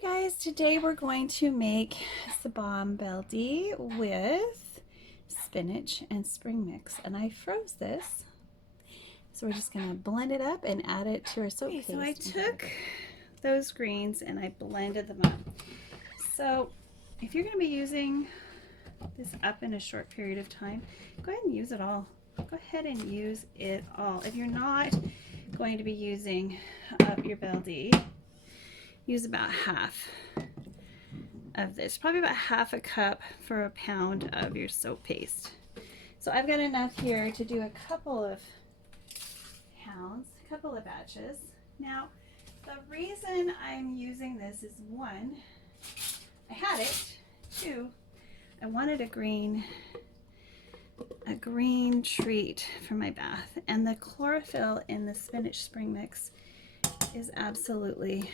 Hi guys, today we're going to make Sabon Beldi with spinach and spring mix, and I froze this, so we're just going to blend it up and add it to our soap paste. So I took those greens and I blended them up. So if you're going to be using this up in a short period of time, go ahead and use it all. Go ahead and use it all. If you're not going to be using up your Beldi, use about half of this, probably about half a cup for a pound of your soap paste. So I've got enough here to do a couple of pounds, a couple of batches. Now, the reason I'm using this is one, I had it. Two, I wanted a green treat for my bath, and the chlorophyll in the spinach spring mix is absolutely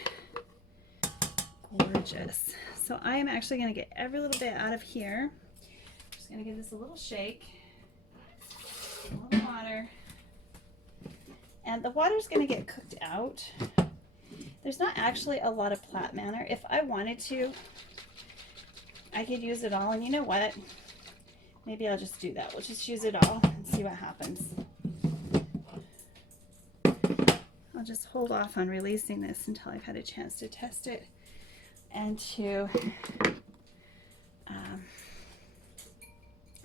gorgeous. So I am actually going to get every little bit out of here. I'm just going to give this a little shake, a little water, and the water is going to get cooked out. There's not actually a lot of plant matter. If I wanted to, I could use it all, and you know what? Maybe I'll just do that. We'll just use it all and see what happens. I'll just hold off on releasing this until I've had a chance to test it and to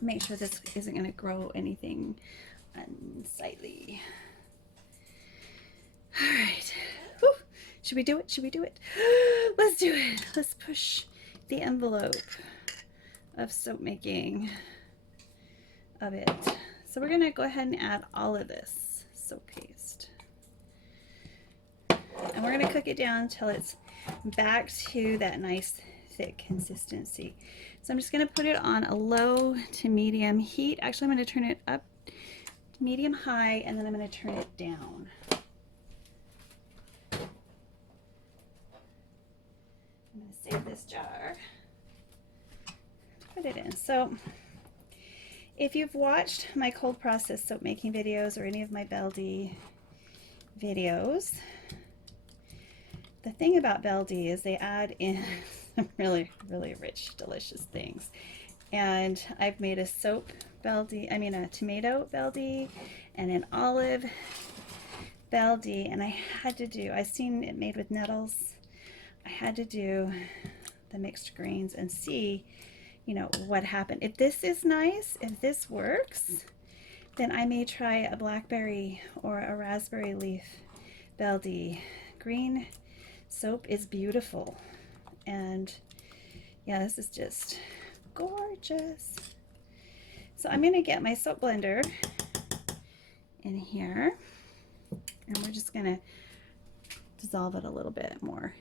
make sure this isn't going to grow anything unsightly. All right. Whew. Should we do it? Should we do it? Let's do it. Let's push the envelope of soap making a bit. So we're going to go ahead and add all of this soap paste. And we're going to cook it down until it's back to that nice thick consistency. So I'm just going to put it on a low to medium heat. Actually, I'm going to turn it up to medium high, and then I'm going to turn it down. I'm going to save this jar, put it in. So if you've watched my cold process soap making videos or any of my Beldi videos, the thing about Beldi is they add in some really, really rich, delicious things. And I've made a soap Beldi, a tomato Beldi and an olive Beldi, and I had to do, I've seen it made with nettles. I had to do the mixed greens and see, you know, what happened. If this is nice, if this works, then I may try a blackberry or a raspberry leaf Beldi. Green soap is beautiful, and yeah, this is just gorgeous. So I'm going to get my soap blender in here, and we're just going to dissolve it a little bit more.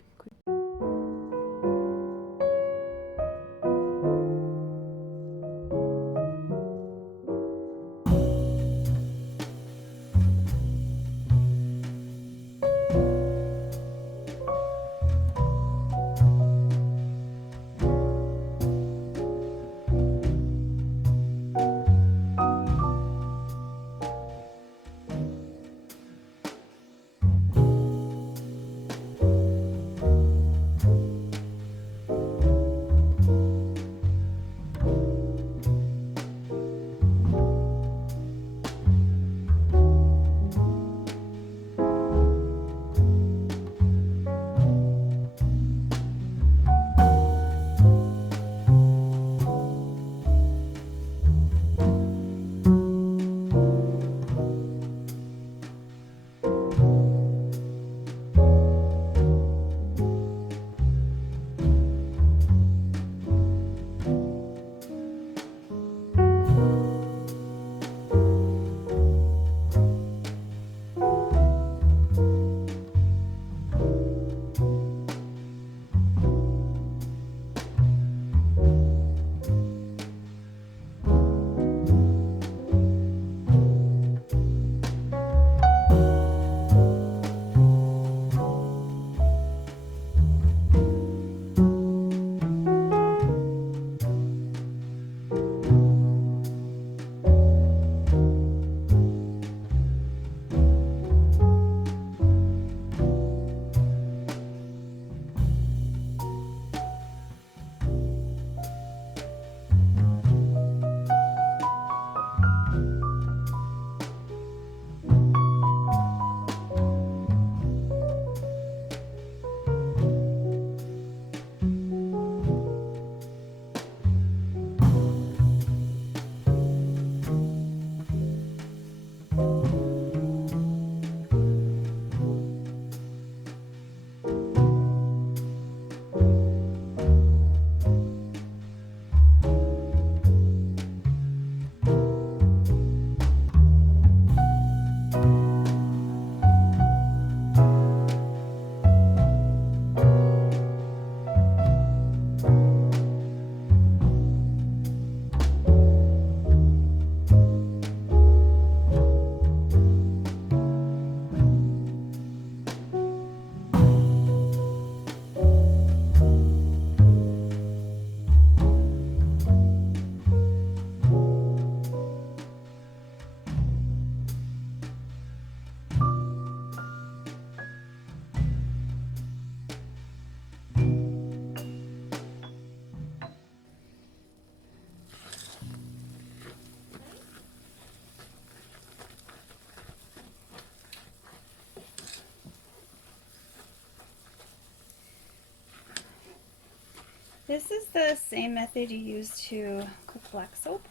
This is the same method you use to cook black soap.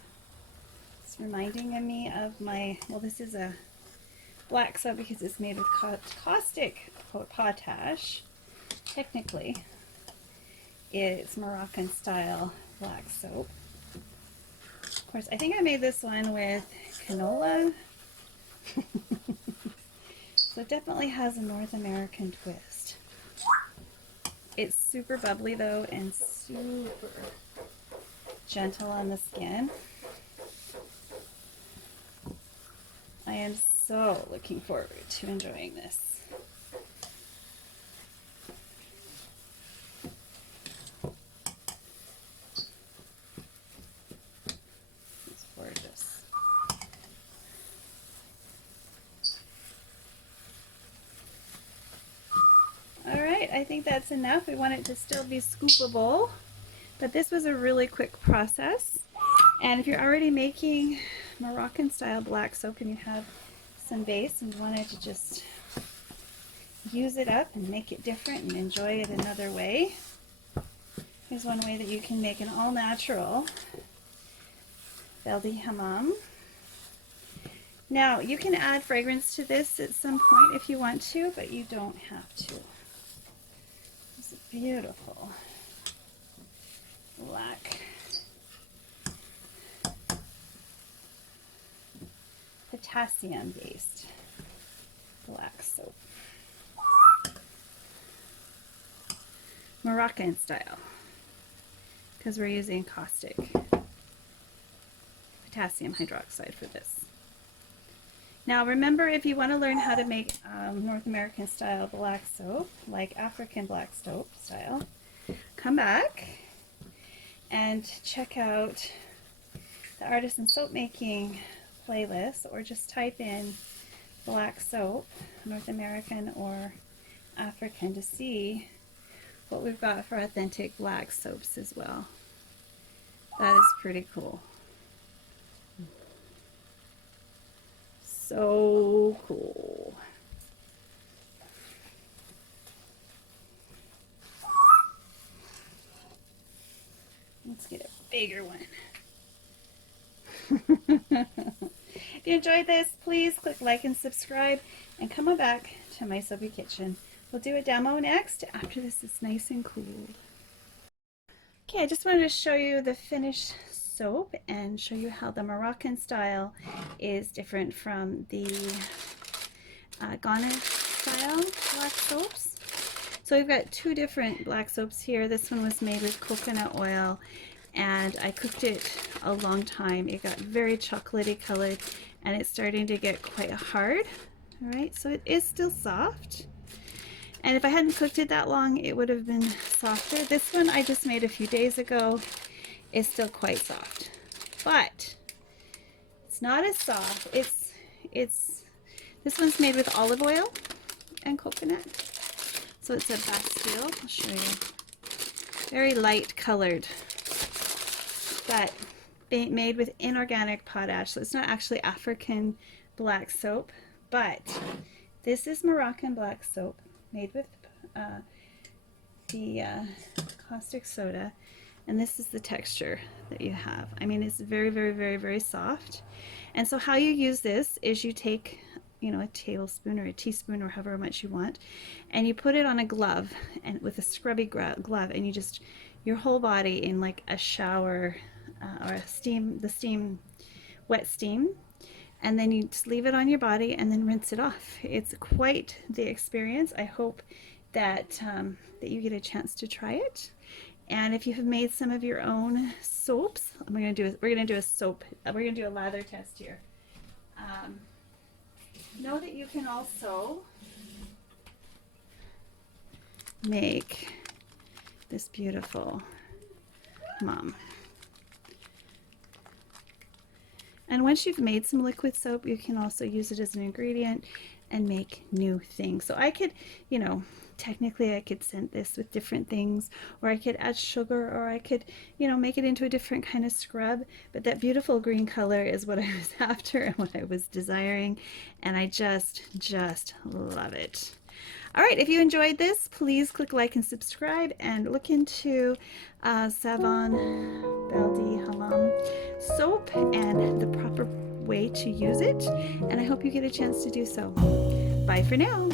It's reminding me of my, well, this is a black soap because it's made with caustic potash. Technically, it's Moroccan style black soap. Of course, I think I made this one with canola. So it definitely has a North American twist. It's super bubbly though and super gentle on the skin. I am so looking forward to enjoying this. It's gorgeous. All right, I think that's enough. We want it to still be scoopable, but this was a really quick process. And if you're already making Moroccan style black soap and you have some base and wanted to just use it up and make it different and enjoy it another way, here's one way that you can make an all natural Beldi Hammam. Now you can add fragrance to this at some point if you want to, but you don't have to. It's beautiful black potassium based black soap, Moroccan style, because we're using caustic potassium hydroxide for this. Now remember, if you want to learn how to make North American style black soap, like African black soap style, come back and check out the artisan soap making playlist, or just type in black soap, North American or African, to see what we've got for authentic black soaps as well. That is pretty cool. So cool. Let's get a bigger one. If you enjoyed this, please click like and subscribe, and come on back to my soapy kitchen. We'll do a demo next after this is nice and cooled. Okay, I just wanted to show you the finished soap and show you how the Moroccan style is different from the Ghana style black soaps. So we've got two different black soaps here. This one was made with coconut oil, and I cooked it a long time. It got very chocolatey colored, and it's starting to get quite hard. All right, so it is still soft. And if I hadn't cooked it that long, it would have been softer. This one I just made a few days ago. It's still quite soft, but it's not as soft. This one's made with olive oil and coconut. So it's a Bastille. I'll show you. Very light colored, but made with inorganic potash. So it's not actually African black soap, but this is Moroccan black soap made with the caustic soda, and this is the texture that you have. I mean, it's very, very, very, very soft. And so how you use this is you take, you know, a tablespoon or a teaspoon or however much you want, and you put it on a glove, and with a scrubby glove, and you just, your whole body in like a shower or a wet steam, and then you just leave it on your body and then rinse it off. It's quite the experience. I hope that that you get a chance to try it. And if you have made some of your own soaps, we're gonna do a lather test here. Know that you can also make this beautiful mom. And once you've made some liquid soap, you can also use it as an ingredient and make new things. So I could, you know, technically I could scent this with different things, or I could add sugar, or I could, you know, make it into a different kind of scrub. But that beautiful green color is what I was after and what I was desiring, and I just love it. All right, if you enjoyed this, please click like and subscribe, and look into Sabon, Beldi, Hammam soap and the proper way to use it. And I hope you get a chance to do so. Bye for now.